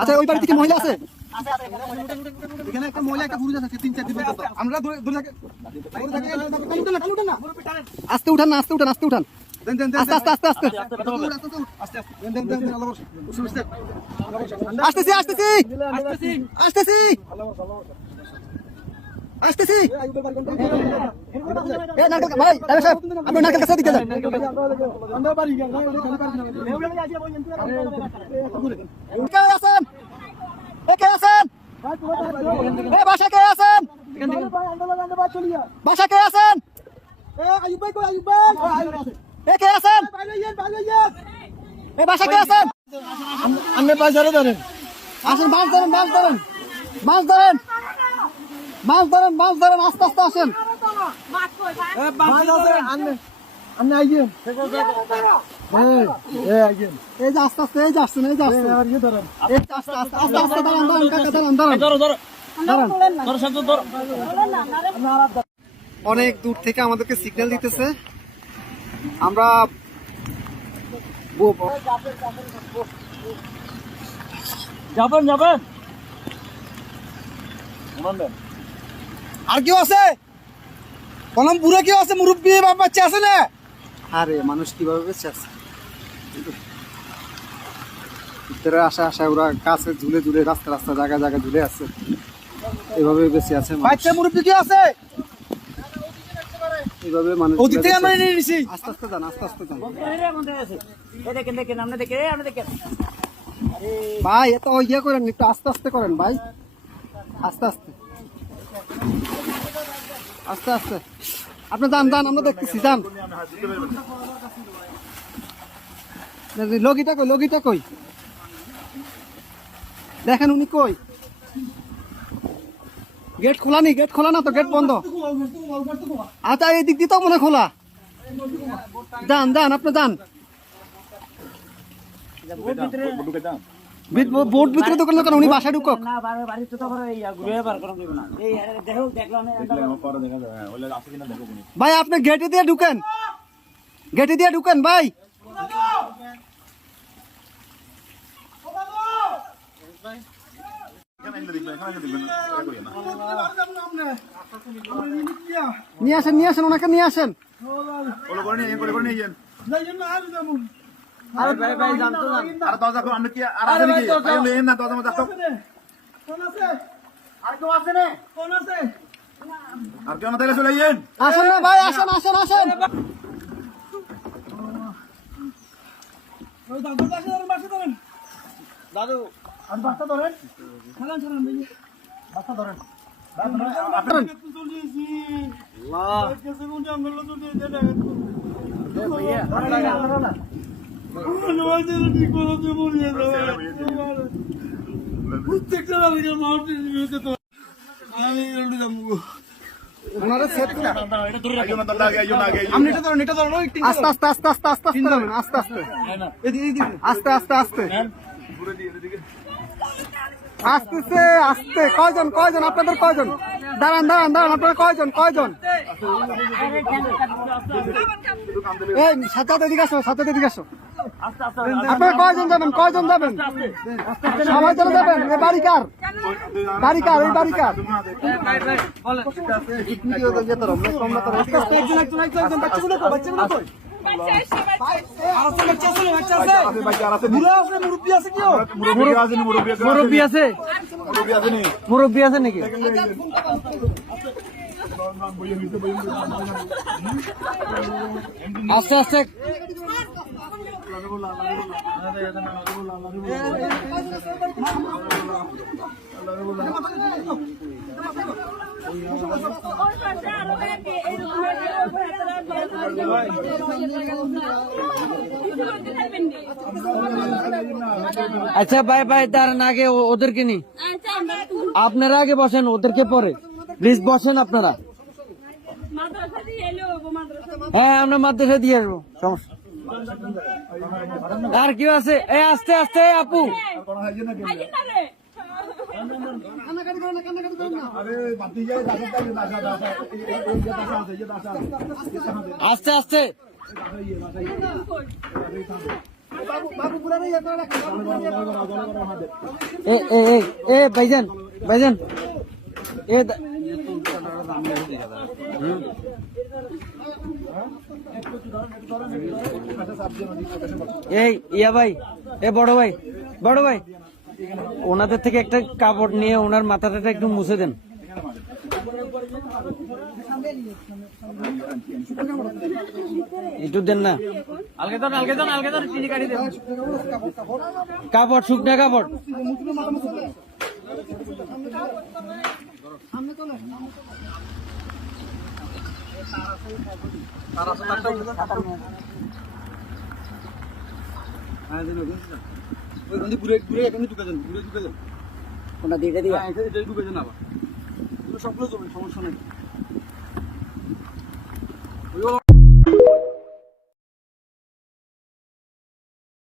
আচ্ছা ওই বাড়িতে কি মহিলা আছে? এখানে একটা মহিলা একটা পুরুষ আছে 3-4 দিন পর্যন্ত। আমরা ধরে থাকে আস্তে উঠান না, আস্তে উঠান, আস্তে উঠান, আস্তে আস্তে আস্তে আস্তে আসতেছি আসতেছি আসতেছি আসতেছি। ভাই সাহেব আপনি নারকেল কাছে দিকে যান। কে আছেন? কে আছেন? বাসা কে আছেন? বাসা কে আছেন? কে আছেন? বাসা কে আছেন? আপনি বাজারে ধরেন, আসেন, মাছ ধরেন, মাছ ধরেন, মাছ ধরেন, মাছ ধরেন, মাছ ধরেন, আস্তে আস্তে আসেন। এই যে আস্তে আস্তে, এই যে আসছেন, এই যে আসছেন, আস্তে আস্তে আস্তে আস্তে দাঁড়ান, দাঁড়ান কাকা, দাঁড়ান, দাঁড়ান। অনেক দূর থেকে আমাদেরকে সিগন্যাল দিতেছে, আমরা যাবেন যাবেন। আর কেউ আছে? কলম পুরে কেউ আছে? মুরব্বী বাপ বাচ্চা আছে না? আরে মানুষ কিভাবে বেঁচে আছে? ভিতরে আসা আসা ওরা কাছে ঝুলে ঝুলে, রাস্তা রাস্তা জায়গা জায়গা ঝুলে আছে, এভাবে বেঁচে আছে। বাচ্চা মুরব্বী কি আছে? এইভাবে মানুষ আস্তে আস্তে যান, আস্তে আস্তে যান ভাই, এত ইয়ে করেন, একটু আস্তে আস্তে করেন ভাই, আস্তে আস্তে আস্তে আস্তে। আপনি যান যান, আমরা দেখতেছি, যান। লগিটা কই? লগিটা কই? দেখেন উনি কই? গেট খোলা নি? গেট খোলা না তো, গেট বন্ধ। আচ্ছা এই দিক দিয়ে তো মনে খোলা। যান যান, আপনি যান। বোট ভিতরে দোকান দোকান, উনি বাসায় ঢুকক। ভাই আপনি গেটে দিয়ে ঢুকেন, গেটে দিয়ে ঢুকেন ভাই। নিয়ে আসেন, নিয়ে আসেন, ওনাকে নিয়ে আসেন। আসেন না ভাই, আসেন আসেন আসেন। দাদু বাচ্চা ধরেন, বাচ্চা ধরেন। আস্তে আস্তে আস্তে আস্তে আস্তে আস্তে আস্তে আস্তে আস্তে আসতেছে, আসতে। কয়জন কয়জন আপনাদের? কয়জন? দাঁড়ান দাঁড়ান দাঁড়ান, আপনারা কয়জন? কয়জন? এই সাথে এদিকে আসো, সাথে এদিকে আসো। আপনারা কয়জন যাবেন? কয়জন যাবেন? সবাই চলে যাবেন? এই বাড়ি কার? বাড়ি কার? এই বাড়ি কার? মুরব্বী আছে? মুরব্বী আছে নাকি? আস্তে আস্তে আচ্ছা ভাই ভাই, দাঁড়ান, আগে ওদেরকে নি, আপনারা আগে বসেন, ওদেরকে পরে প্লিজ বসেন আপনারা। হ্যাঁ আমরা মাদ্রাসা দিয়ে আসবো, সমস্যা। আর কেউ আছে? এই আস্তে আস্তে আপু, আস্তে আস্তে এ ভাইজান ভাইজান এ এই ইয়া ভাই এ বড় ভাই ওনাদের থেকে একটা কাপড় নিয়ে ওনার মাথাটা একটু মুছে দেন। একটু দেন না কাপড়, শুকনা কাপড়। কোনটা দিয়ে সবগুলো সমস্যা নেই।